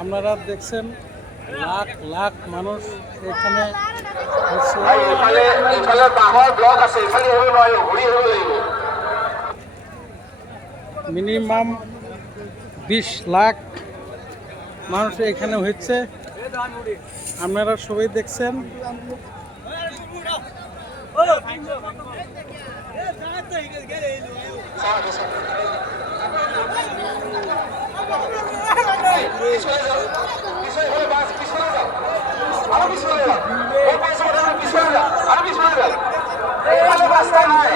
আপনারা দেখছেন লাখ লাখ মানুষ এখানে মিনিমাম 20 লাখ মানুষ এখানে হচ্ছে। আপনারা সবাই দেখছেন। আরো পিছনে যাও, পিছনে যাও, আরো পিছনে যাও। এখানে রাস্তা নাই।